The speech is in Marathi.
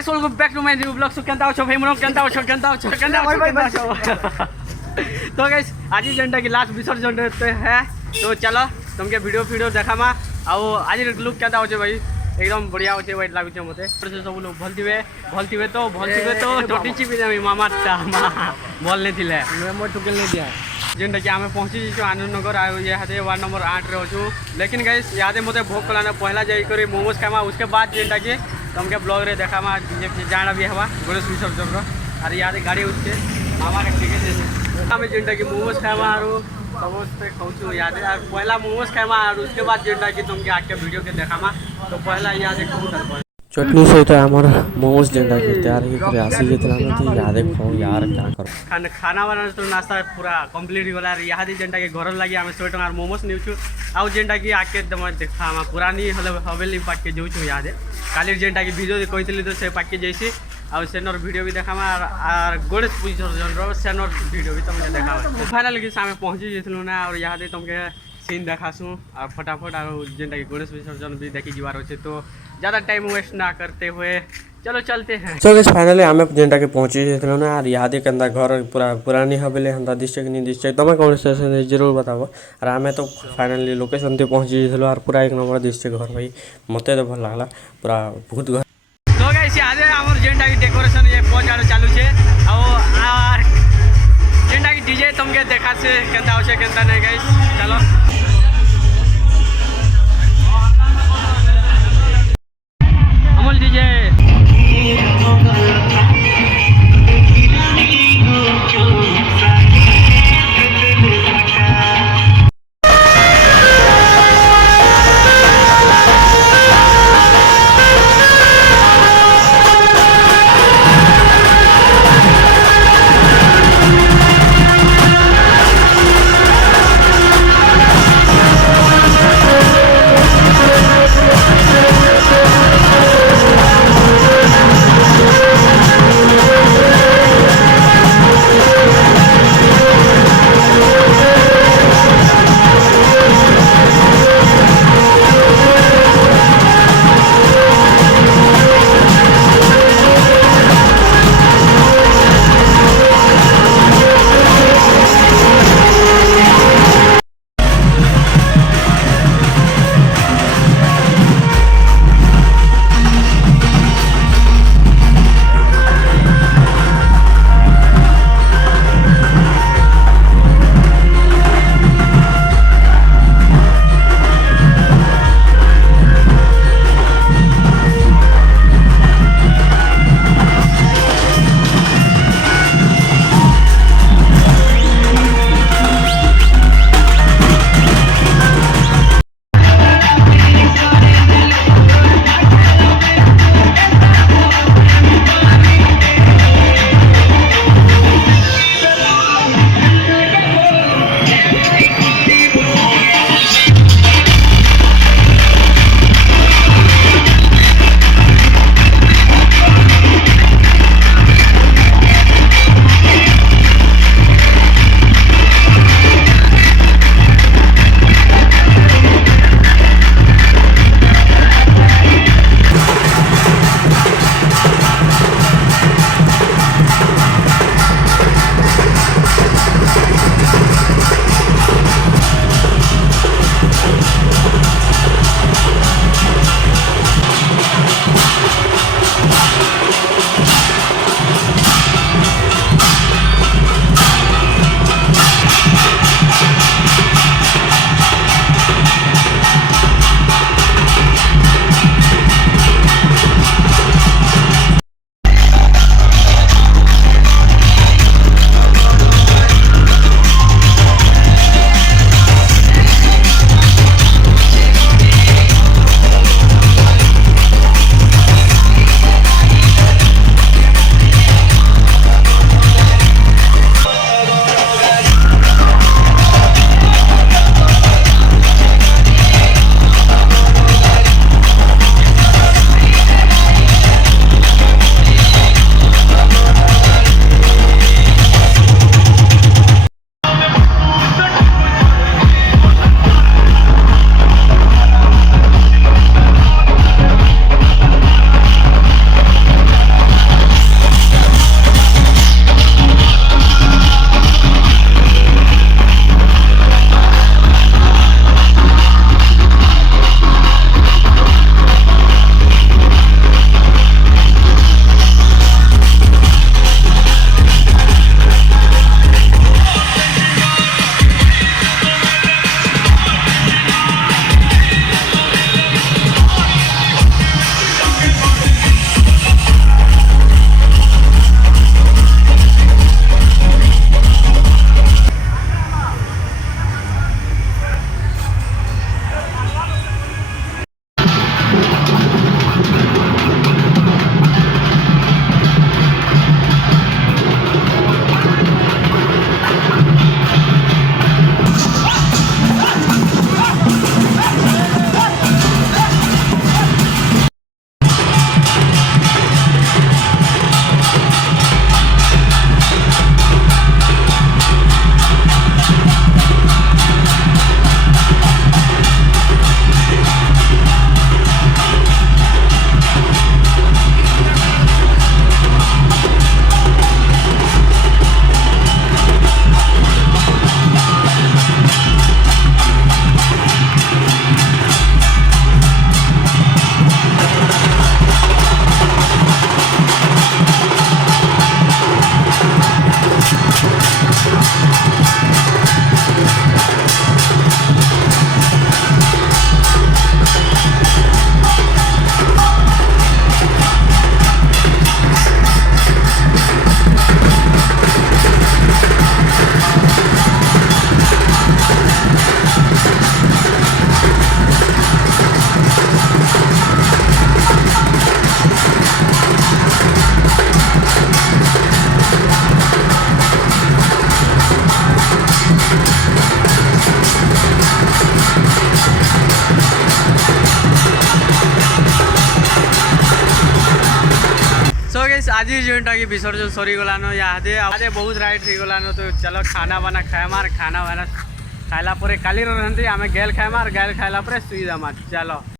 guys, welcome back to my new vlog. So Kenta हो भाई मोर केंता हो तो गाइस आज जेंटा की लास्ट विसर्जन है तो चलो तुमके वीडियो देखामा आउ आज लुक केंता हो भाई एकदम बढ़िया होचे वाइट लागुचे मते सब लोग भलथिबे तो टटिची भी जामी मामा बोलने थिले मैं टुकेल नहीं दिया जेंटा कि आमे पहुंची छी आनंदनगर आ ये हाते वार्ड नंबर 8 रे होछु लेकिन गाइस यादे मते भोग कलाना पहला जाई करे मोमोज खामा उसके बाद जेंटा कि तुमके ब्लॉग रे देखामा जे जाना भी हवा गणेश विसर्जन रो अरे यादे गाड़ी उसके मामा के टिकट दे हमें जेंटा कि मोमोज खामा आरो समोसे खाऊछु यादे और पहला मोमोज खामा और उसके बाद जेंटा कि तुमके आके वीडियो के देखामा तो पहला यादे खाऊ चटनी सहित आमर मोमोज जेंटा कि तैयार करे आसी जेतला में याद खाऊ यार क्या करो खाना वाला तो नाश्ता पूरा कंप्लीट हो गला याद जेंटा कि घर लगी आम 100 टंकार मोमोज नेउछु आउ जेंटा कि आके दम देखा हम पुरानी हवेली पाक के जोछु याद काली जेंटा कि वीडियो कहतली तो से पाक के जैसी आउ सेनर वीडियो भी देखामा और गणेश विसर्जन रो सेनर वीडियो भी तुमके देखावा फाइनली कि सामे पहुंची जेतलु ना और याद तुमके सीन देखासु और फटाफट और जेंटा कि गणेश विसर्जन भी देखी जीवार होचे तो ज़्यादा टाइम वेस्ट ना करते हुए चलो चलते हैं। सो गाइस फाइनली आमे जेंटा के पहुंची जेतलो ना और यादे कंदा घर पूरा पुरानी हवेली हंदा दिसचे कि नहीं दिसचे तमे कौन स्टेशन जरूर बताओ और आमे तो फाइनली लोकेशन ते पहुंची जेतलो और पूरा एक नंबर दिसचे घर भाई मते तो भल लागला पूरा बहुत घर तो गाइस यादे हमर जेंटा की डेकोरेशन ये पहुंचाड़ो चालू छे और जेंटा की डीजे तुमके देखा से केंता होचे केंता नहीं गाइस चलो अमल डीजे गाइस आज जेनटा कि विसर्जन सरी गलान यादे आदे बहुत राइट हो गलान तो चलो खाना बाना खाएमार खाना बाना खाइला परे काली रहती आम गेल खाएमार गेल खाइला परे सुई जामा चलो।